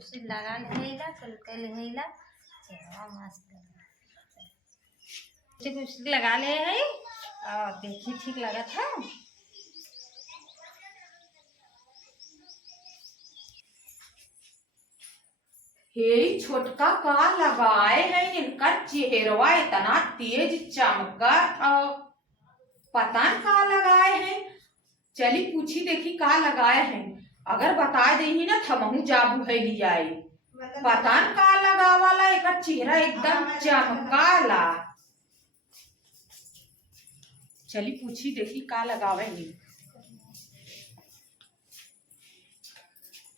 उसे लगा लेला कल कल लेला चेहरा मस्त कुछ लगा ले है और देखी ठीक लगा था। हे छोटका का लगाए है इनका चेहरवा इतना तेज चमका था। पता न का लगाए हैं। चली पूछी देखी का लगाए हैं। अगर बता दे ही ना थमहू जाबू है लिया पता न का लगावाला एक चेहरा एकदम चमकाला। चली पूछी देखी का लगावे नहीं।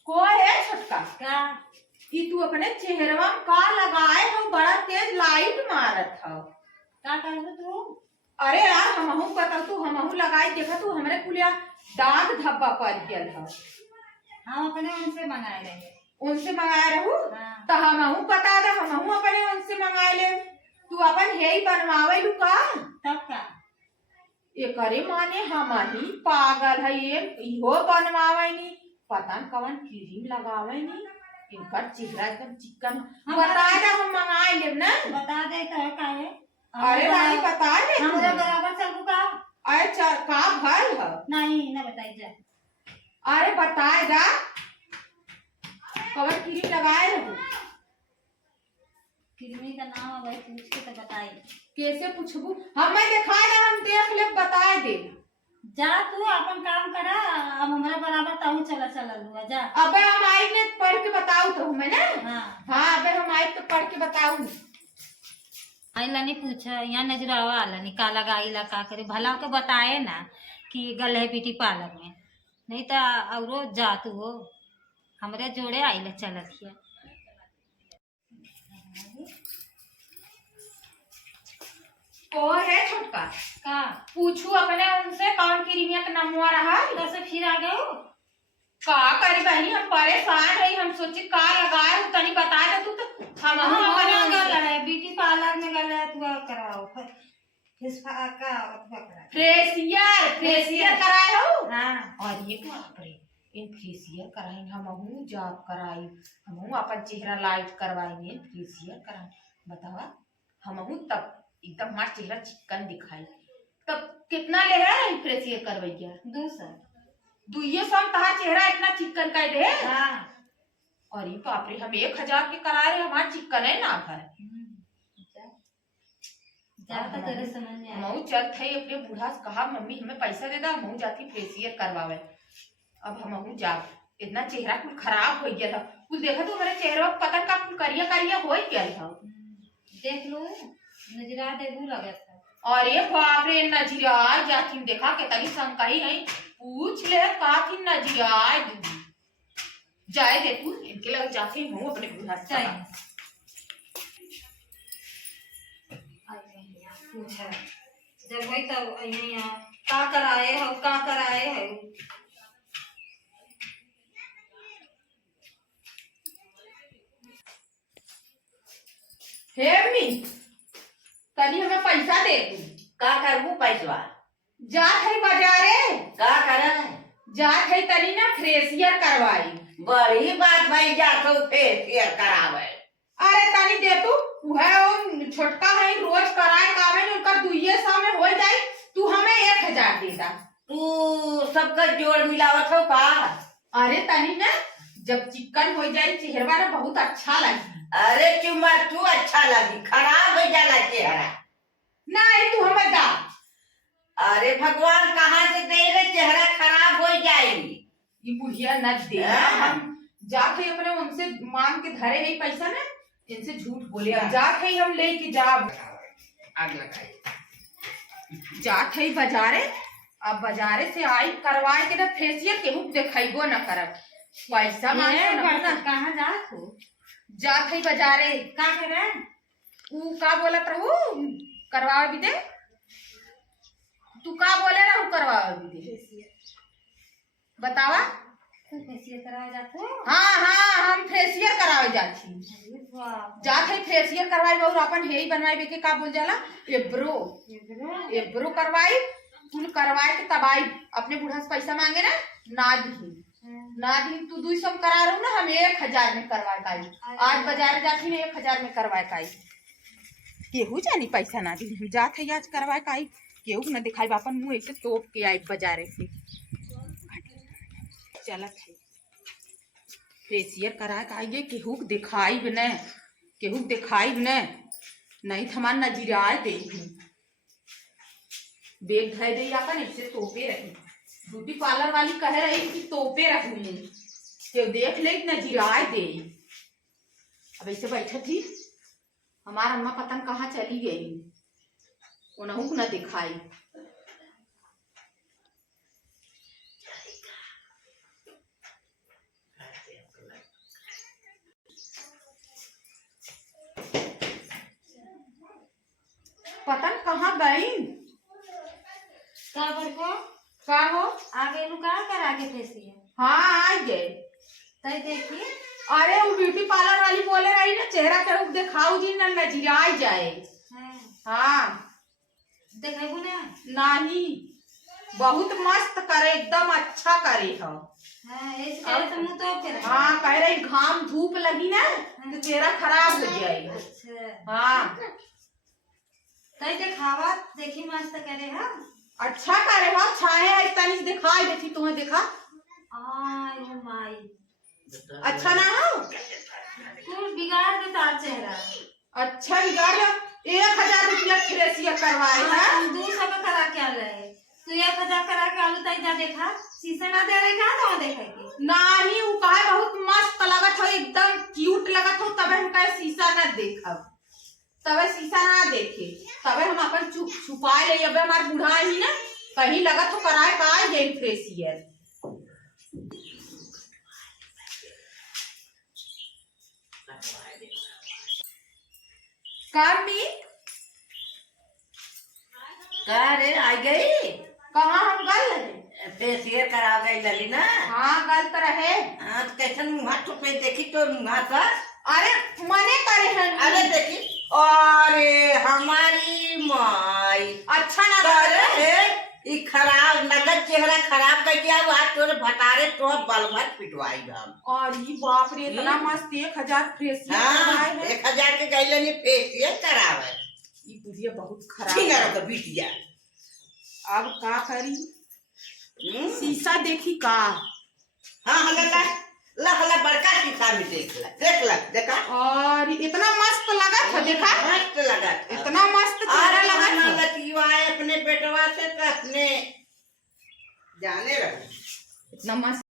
को है छोटका का कि तू अपने चेहरवा में का लगाए हो बड़ा तेज लाइट मारत हो। का कर तू? अरे यार हमहू बता तू हमहू लगाई देखा तू हमरे कुलिया दाग धब्बा पड़ गया था। हम अपने उनसे मंगाए रहे उनसे मंगाए रहू हाँ। तो हमहू बता दे हमहू अपने उनसे मंगाए ले। तू अपन हे ही बनवावे लू का तब का ये करे माने हम ही पागल है ये इहो बनवावे नी पता न कवन क्रीम लगावे नी इनका चेहरा एकदम चिकन बता दे हम मंगाए ले ना। बता दे तो का है। अरे रानी बता दे हमरा बराबर चलू का अच्छा का भल है नहीं ना बताई जा। अरे बताए दा कवन क्रीम लगाए रहू क्रीमी का नाम है भाई पूछ के तो बताई। कैसे पूछबू हमें दिखाए दे हम देख ले बताए दे। जा तू अपन काम करा अब हमारा बराबर ताऊ चला चला लुआ जा। अबे हम आई ने पढ़ के बताऊ तो हमें ना हाँ अबे हम आई तो पढ़ के बताऊ। आइला नहीं पूछा यहाँ नजरावा आला नहीं का लगाईला का करे भला के बताए ना कि गल है ब्यूटी पार्लर में नहीं तो औरो जा तू हो हमरे जोड़े आइला चलत हिया। को है छोटका का पूछू अपने उनसे कौन क्रीमिया का नमुआ रहा कैसे फिर आ गए हो? का करी बहनी हम परेशान है हम सोचे का लगाए हो तनी बता दे तू तो हम अपने गल है ब्यूटी पार्लर में गल है तू कराओ फेशियल कराए हो। हाँ और ये बाप रे इन फेशियल कराई हमहू जॉब कराई हमहू अपन चेहरा लाइट करवाएंगे फेशियल कराई बतावा हमहू तब एकदम हमारा चेहरा चिकन दिखाई तब कितना ले है फेशियल करवैया 200 दुइये सौ तहार चेहरा इतना चिकन कर दे। हाँ और ये बाप रे हम 1000 के करा रहे हमारा चिकन है ना भर ज्यादा तेरे समझ में आया। मऊ चल थे अपने बूढ़ा से कहा मम्मी हमें पैसा दे दा मऊ जाती फेशियल करवावे। अब हम जा इतना चेहरा कुल खराब हो गया था कुल देखा तो हमारे चेहरा पता का कुल करिया करिया हो गया था। देख लो नजरा देखू लगा था। अरे बाप रे नजरिया जाती देखा के तनी संकाई है पूछ ले का थी नजरिया जाए दे तू इनके लग जाती हूँ अपने बूढ़ा से पूछा जब वही तब यहाँ का कराए हो का कराए हो। हे अम्मी तनी हमें पैसा दे तू का करबू पैसवा जात है बाजारे का करे जात है तनी ना फेशियल करवाई। बड़ी बात भाई जातो फेशियल करावे। अरे तनी दे तू वह छोटका है रोज कराए कावे ने उनका 200 में हो जाए तू हमें 1000 दे दा। तू सबका जोड़ मिलावत हो का? अरे तनी ना जब चिकन हो जाए चेहरा ना बहुत अच्छा लगे। अरे चुम्मा तू अच्छा लगी खराब हो जाला चेहरा नहीं तू हमें दा। अरे भगवान कहाँ से दे रहे चेहरा खराब हो जाएगी। ये बुढ़िया न दे हम जाते अपने उनसे मांग के धरे नहीं पैसा ना इनसे झूठ बोले अब जाते ही हम लेके जा आग लगाए जाते ही बाजारे अब बाजारे से आई करवाए के ना फेशियल केहू देखाइबो न करब पैसा मांगे ना कहाँ जा तू जाते ही बाजारे का करे ऊ का बोलत रहू करवावे भी दे तू का बोले रहू करवावे भी दे बतावा। तू फेशियल कराए जाते हाँ हाँ हम फेशियल करावे जाती जाते फेशियल करवाई और अपन हेई बनवाई के का बोल जाला एब्रो करवाई कुल करवाए के तब आई अपने बूढ़ा से पैसा मांगे ना दी ना दिन तू 200 में करा रहा हूँ ना, हम 1000 में करवाए काई। आज बाजार जाती ना 1000 में करवाए काई। केहू जानी पैसा ना दी, हम जात है आज करवाए काई। केहू न दिखाई बापन मुँह ऐसे तोप के आई बाजारे से। चलत है फेसियल करा के आइए, केहू दिखाई भी न, केहू दिखाई भी न, नहीं तो हमार नजरिया दे बेग धर दे अपन ऐसे तोपे रही। ब्यूटी पार्लर वाली कह रही कि तोपे रहूं, केहू देख ले नजरिया दे। अब ऐसे बैठे थी, हमारा अम्मा पता न कहाँ चली गई, उन्हों न दिखाई। पता न कहाँ गई। का बड़को का हो? आगे नु का करा के फेसियल? हाँ आ गए। तई देखी अरे वो ब्यूटी पार्लर वाली बोले रही ना, चेहरा के रूप दिखाऊ जी ना नजरिया जाए। हाँ देखेबू ना? नहीं, बहुत मस्त करे, एकदम अच्छा करे हो। हाँ ऐसे करे तो मुंह तो के हाँ कह रही घाम धूप लगी ना तो चेहरा खराब हो जाएगा। अच्छा हाँ तई देखावा, देखी मस्त करे हा। अच्छा करे हो, छाए है तनी दिखाई देती तुम्हें, देखा आय ओ माई, अच्छा ना हो? कुल बिगाड़ दे तार चेहरा। अच्छा बिगाड़ लो। 1000 रुपया फेसियल करवाए है। 200 का करा के आले है, तू 1000 करा के आलू तई जा देखा, शीशे ना दे रही कहां तो देखे के? नहीं वो कहे बहुत मस्त लगत हो, एकदम क्यूट लगत हो, तबे हम कहे शीशा न देखब, तबे शीशा ना देखे, तबे हम अपन छुपाए ले। अब हमार बूढ़ा ही ना कहीं लगत हो कराए का ये फेसियल। कामी का रे आ गई? कहाँ हम गल रहे? फेसियल करा गई लली ना? हाँ गल तो रहे। हाँ तो कैसन मुँह तो पे देखी तो मुँह का? अरे मने करे हैं। अरे देखी, अरे हमारी माई अच्छा ना करे करे। है ई खराब नगद चेहरा खराब कर दिया। वो आज तोरे भटारे तो बल भर पिटवाई हम। और ये बाप रे इतना मस्त 1000 फेसियल करवाए हाँ है। 1000 के गईले ने फेसियल करावे। ये बुढ़िया बहुत खराब ठीक है। है तो बिटिया। अब का करी? शीशा देखी का? हाँ हल्ला ला हल्ला बड़का शीशा में देख ला देखा। और इतना मस्त लगा था, देखा मस्त लगा था। इतना मस्त चेहरा लगा ना था। लतीवाए अपने बेटवा से तो अपने जाने रहो इतना मस्त